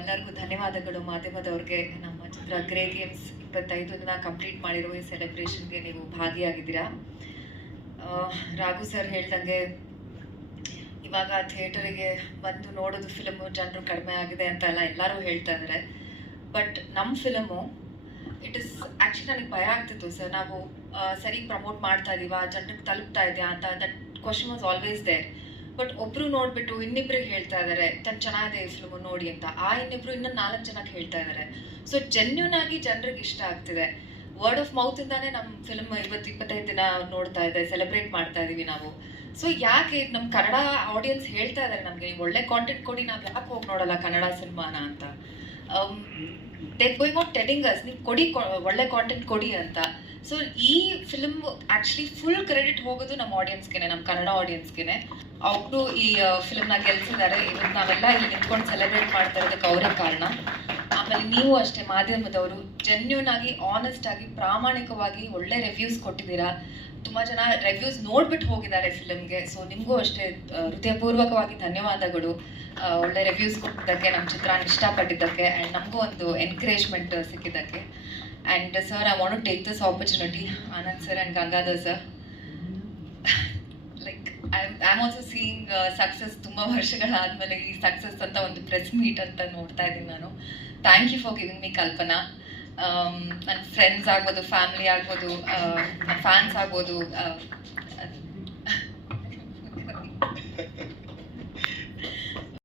ಎಲ್ಲರಿಗೂ ಧನ್ಯವಾದಗಳು. ಮಾಧ್ಯಮದವ್ರಿಗೆ ನಮ್ಮ ಚಿತ್ರ ಗ್ರೇ ಗೇಮ್ಸ್ ಇಪ್ಪತ್ತೈದು ದಿನ ಕಂಪ್ಲೀಟ್ ಮಾಡಿರೋ ಈ ಸೆಲೆಬ್ರೇಷನ್ಗೆ ನೀವು ಭಾಗಿಯಾಗಿದ್ದೀರಾ? ರಾಘು ಸರ್ ಹೇಳ್ದಂಗೆ ಇವಾಗ ಥಿಯೇಟರಿಗೆ ಬಂದು ನೋಡೋದು ಫಿಲಮು ಜನರು ಕಡಿಮೆ ಆಗಿದೆ ಅಂತ ಎಲ್ಲ ಎಲ್ಲರೂ ಹೇಳ್ತಾ ಇದ್ದಾರೆ ಬಟ್ ನಮ್ಮ ಫಿಲಮು ಇಟ್ ಇಸ್ ಆ್ಯಕ್ಚುಲಿ ನನಗೆ ಭಯ ಆಗ್ತಿತ್ತು ಸರ್. ನಾವು ಸರಿ ಪ್ರಮೋಟ್ ಮಾಡ್ತಾ ಇದೀವ, ಜನರಿಗೆ ತಲುಪ್ತಾ ಇದೆಯಾ ಅಂತ that question was always there but ಒಬ್ರು ನೋಡ್ಬಿಟ್ಟು ಇನ್ನಿಬ್ರಿಗೆ ಹೇಳ್ತಾ ಇದ್ದಾರೆ ತನ್ ಚೆನ್ನಾಗಿದೆ ಈ ಫಿಲ್ಮ್ ನೋಡಿ ಅಂತ. ಆ ಇನ್ನಿಬ್ರು ಇನ್ನ ನಾಲ್ಕು ಜನಕ್ಕೆ ಹೇಳ್ತಾ ಇದ್ದಾರೆ ಸೊ ಜೆನ್ಯೂನ್ ಆಗಿ ಜನರಿಗೆ ಇಷ್ಟ ಆಗ್ತಿದೆ. ವರ್ಡ್ ಆಫ್ ಮೌತ್ ಇಂದಾನೆ ನಮ್ಮ ಫಿಲ್ಮ್ ಇವತ್ತು ಇಪ್ಪತ್ತೈದು ದಿನ ನೋಡ್ತಾ ಇದೆ ಸೆಲೆಬ್ರೇಟ್ ಮಾಡ್ತಾ ಇದೀವಿ ನಾವು. ಸೊ ಯಾಕೆ ನಮ್ಮ ಕನ್ನಡ ಆಡಿಯನ್ಸ್ ಹೇಳ್ತಾ ಇದ್ದಾರೆ ನಮಗೆ? ಒಳ್ಳೆ ಕಾಂಟೆಂಟ್ ಕೊಡಿ, ನಾವು ಯಾಕೆ ಹೋಗಿ ನೋಡಲ್ಲ ಕನ್ನಡ ಸಿನಿಮಾನ ಅಂತ. ಗೋಯಿಂಗ್ ಔಟ್ ಟೆಲಿಂಗ್ ಅಸ್ ನೀವು ಕೊಡಿ, ಒಳ್ಳೆ ಕಾಂಟೆಂಟ್ ಕೊಡಿ ಅಂತ. ಸೊ ಈ ಫಿಲ್ಮ್ ಆಕ್ಚುಲಿ ಫುಲ್ ಕ್ರೆಡಿಟ್ ಹೋಗೋದು ನಮ್ಮ ಆಡಿಯನ್ಸ್ಗೆನೆ ನಮ್ಮ ಕನ್ನಡ ಆಡಿಯನ್ಸ್ಗೆನೆ ಅವರು ಈ ಫಿಲ್ಮ್ನ ಗೆಲ್ಸಿದ್ದಾರೆ. ಇವತ್ತು ನಾವೆಲ್ಲ ಇಲ್ಲಿ ನಿಂತ್ಕೊಂಡು ಸೆಲೆಬ್ರೇಟ್ ಮಾಡ್ತಾ ಇರೋದಕ್ಕೆ ಅವರೇ ಕಾರಣ. ಆಮೇಲೆ ನೀವು ಅಷ್ಟೇ ಮಾಧ್ಯಮದವರು ಜೆನ್ಯೂನ್ ಆಗಿ ಆನೆಸ್ಟ್ ಆಗಿ, ಪ್ರಾಮಾಣಿಕವಾಗಿ ಒಳ್ಳೆ ರಿವ್ಯೂಸ್ ಕೊಟ್ಟಿದ್ದೀರಾ? ತುಂಬಾ ಜನ ರಿವ್ಯೂಸ್ ನೋಡ್ಬಿಟ್ಟು ಹೋಗಿದ್ದಾರೆ ಫಿಲಮ್ಗೆ ಸೊ ನಿಮಗೂ ಅಷ್ಟೇ ಹೃದಯಪೂರ್ವಕವಾಗಿ ಧನ್ಯವಾದಗಳು. ಒಳ್ಳೆ ರಿವ್ಯೂಸ್ ಕೊಟ್ಟಿದ್ದಕ್ಕೆ ನಮ್ಮ ಚಿತ್ರ ಇಷ್ಟಪಟ್ಟಿದ್ದಕ್ಕೆ ಆ್ಯಂಡ್ ನಮಗೂ ಒಂದು ಎನ್ಕರೇಜ್ಮೆಂಟ್ ಸಿಕ್ಕಿದ್ದಕ್ಕೆ. And sir I want take this opportunity Anand sir and Gangadhar sir like I am also seeing success ತುಂಬ ವರ್ಷಗಳಾದಮೇಲೆ ಈ ಸಕ್ಸಸ್ ಅಂತ ಒಂದು ಪ್ರೆಸ್ ಮೀಟ್ ಅಂತ ನೋಡ್ತಾ ಇದ್ದೀನಿ ನಾನು thank you for giving me Kalpana ನನ್ನ ಫ್ರೆಂಡ್ಸ್ ಆಗ್ಬೋದು ಫ್ಯಾಮಿಲಿ ಆಗ್ಬೋದು ನನ್ನ ಫ್ಯಾನ್ಸ್ ಆಗ್ಬೋದು